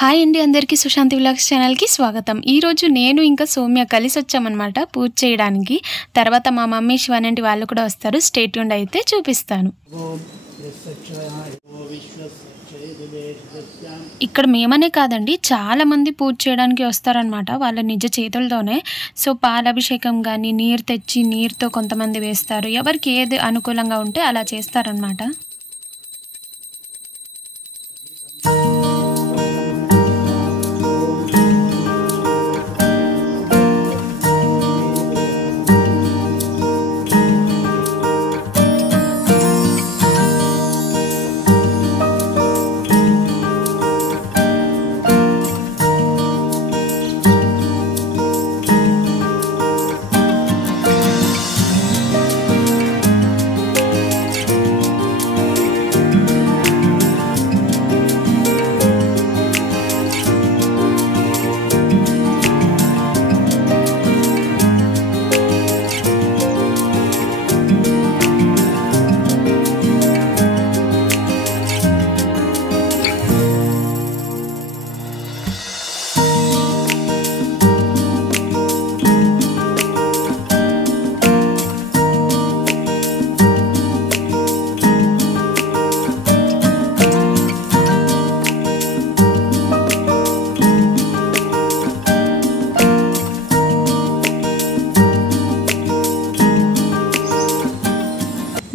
Hi అండి, అందరికీ Sushanti vlogs ఛానల్కి స్వాగతం. ఈరోజు నేను ఇంకా సౌమ్య కలిసి వచ్చామన్నమాట పూజ చేయడానికి. తర్వాత మా మమ్మీ శివానంటి వాళ్ళు కూడా వస్తారు. స్టే ట్యూన్డ్ అయితే చూపిస్తాను. ఇక్కడ మేమనే కాదండి, చాలా మంది పూజ చేయడానికి వస్తారనమాట వాళ్ళ నిజ చేతులతోనే. సో పాలాభిషేకం కానీ నీరు తెచ్చి నీరుతో కొంతమంది వేస్తారు. ఎవరికి ఏది అనుకూలంగా ఉంటే అలా చేస్తారనమాట.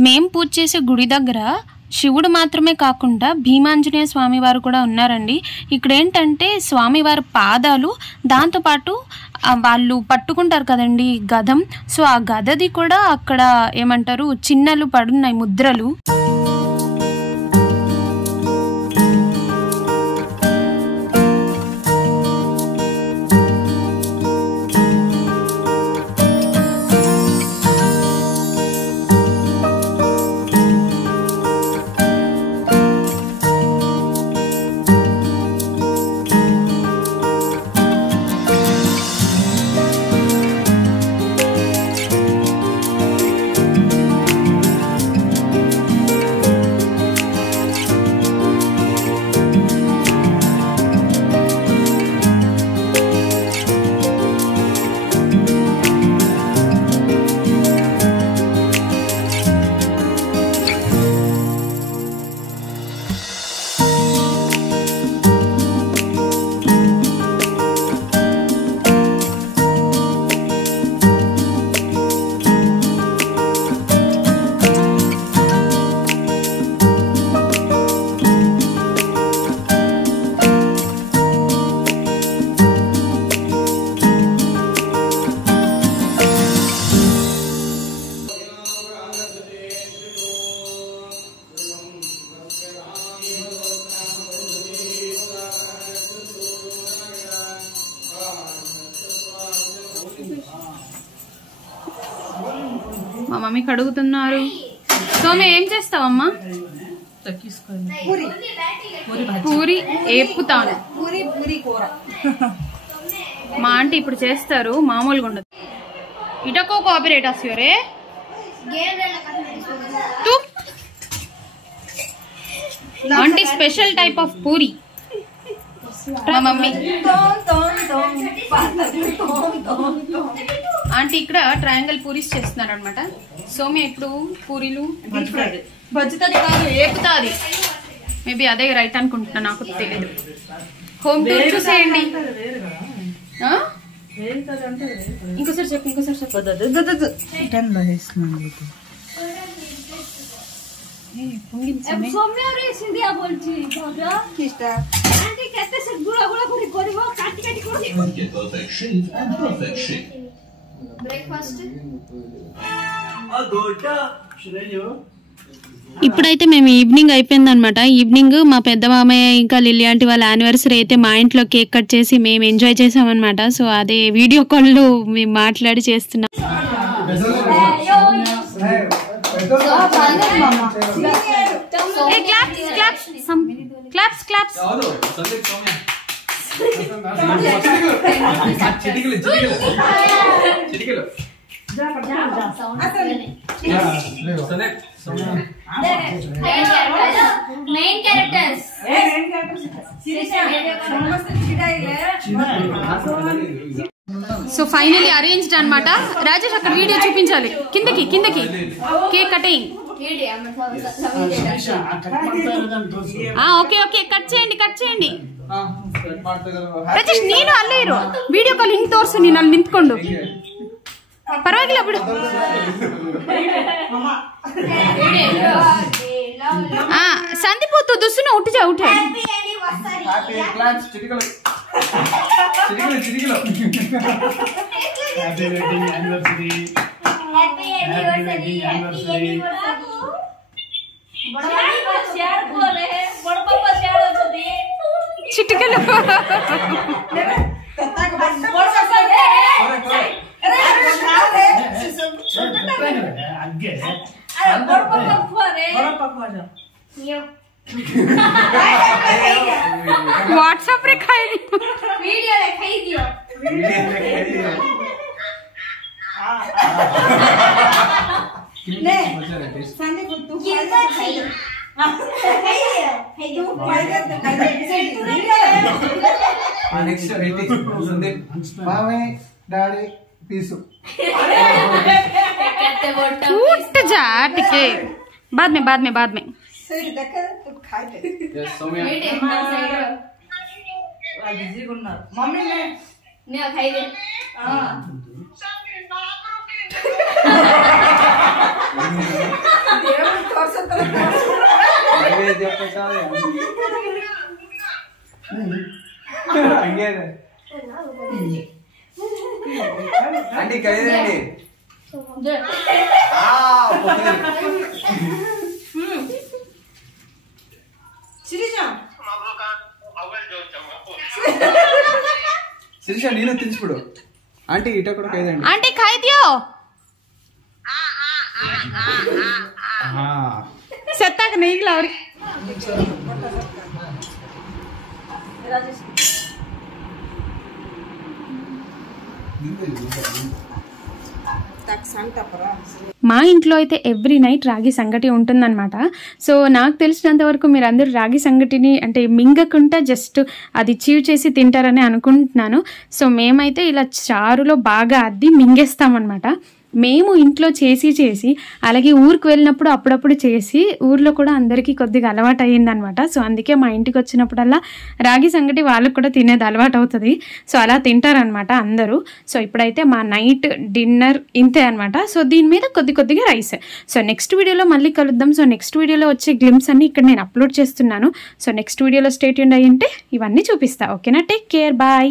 మేము పూజ చేసే గుడి దగ్గర శివుడు మాత్రమే కాకుండా భీమాంజనేయ స్వామివారు కూడా ఉన్నారండి. ఇక్కడ ఏంటంటే స్వామివారి పాదాలు, దాంతోపాటు వాళ్ళు పట్టుకుంటారు కదండి గదం. సో ఆ గదది కూడా అక్కడ ఏమంటారు చిన్నలు పడున్నాయి, ముద్రలు. మా మమ్మీ కడుగుతున్నారు. సోమే ఏం చేస్తావమ్మా? పూరి ఏపుతాను. మా ఆంటీ ఇప్పుడు చేస్తారు, మామూలుగా ఉండదు. ఇటకో కాపీరేట్ వస్తే aunty special type of puri. మా మమ్మీ ఆంటీ ఇక్కడ ట్రయాంగిల్ పూరీస్ చేస్తున్నారు అనమాట. సోమ్య ఇప్పుడు పూరీలు బజ్జుతుంది కాదు, ఏపుతుంది. మేబీ అదే రైట్ అనుకుంటున్నా, నాకు తెలియదు. హోమ్ టూర్ చూసేయండి. ఇంకోసారి చెప్పు, ఇంకోసారి చెప్పు. ఇప్పుడైతే మేము ఈవినింగ్ అయిపోయింది అనమాట. ఈవినింగ్ మా పెద్ద మామయ్య ఇంకా లిల్లీ ఆంటీ వాళ్ళ యానివర్సరీ అయితే మా ఇంట్లో కేక్ కట్ చేసి మేము ఎంజాయ్ చేసామన్నమాట. సో అదే వీడియో కాల్లో మేము మాట్లాడి చేస్తున్నాం. Main characters. So finally arranged అన్నమాట. రాజేష్ అక్కడ వీడియో చూపించాలి. కిందకి కిందకి cake cutting. Okay okay cut చేయండి కట్ చేయండి. రాజేష్ నేను అల్లేరు వీడియో కాల్ ಹಿಂಗ್ ತೋರ್ಸು ನೀನು ಅಲ್ಲಿ ನಿಂತ್ಕೊಂಡು ಪರವಾಗಿಲ್ಲ ಬಿಡು. ಸಂದೀಪ್ ತೂ ದುಸ್ಸುನ ಉठ जा उठे. హ్యాపీ క్లాప్స్ చిటికలు చిటికలు happy wedding anniversary happy wedding anniversary. చిటికలు व्हाट्सएप रे खाई दियो वीडियो रे खाई दियो ने संदीप तू खाई तू नेक्स्ट संदीप मामे डैडी पीसू टूट जा टिके बाद में सही देखा तू खाई दे. यस सौम्या बिजी गुन्ना मम्मी ने खाई दे. हां దేవుడు తోసతల అదే చెప్పాలి అంగేదే అండి కైదండి శిరీష నేను తినిపిడు ఆంటీ ఇట కూడా కైదండి आंटी खाई दियो सत्ता का नहीं गिला और మా ఇంట్లో అయితే ఎవ్రీ నైట్ రాగి సంగటి ఉంటుందన్నమాట. సో నాకు తెలిసినంత వరకు మీరు అందరూ రాగి సంగటిని అంటే మింగకుండా జస్ట్ అది చీవ్ చేసి తింటారని అనుకుంటున్నాను. సో మేమైతే ఇలా చారులో బాగా అద్ది మింగేస్తామన్నమాట. మేము ఇంట్లో చేసి అలాగే ఊరికి వెళ్ళినప్పుడు అప్పుడప్పుడు చేసి ఊర్లో కూడా అందరికీ కొద్దిగా అలవాటు అయ్యిందనమాట. సో అందుకే మా ఇంటికి వచ్చినప్పుడల్లా రాగి సంగటి వాళ్ళకు కూడా తినేది అలవాటు అవుతుంది. సో అలా తింటారనమాట అందరూ. సో ఇప్పుడైతే మా నైట్ డిన్నర్ ఇంతే అనమాట. సో దీని మీద కొద్దిగా రైస్. సో నెక్స్ట్ వీడియోలో మళ్ళీ కలుద్దాం. సో నెక్స్ట్ వీడియోలో వచ్చే గ్లిమ్స్ అన్ని ఇక్కడ నేను అప్లోడ్ చేస్తున్నాను. సో నెక్స్ట్ వీడియోలో స్టే ట్యూన్డ్ అయ్యి ఉంటే ఇవన్నీ చూపిస్తా. ఓకేనా? Take care, bye.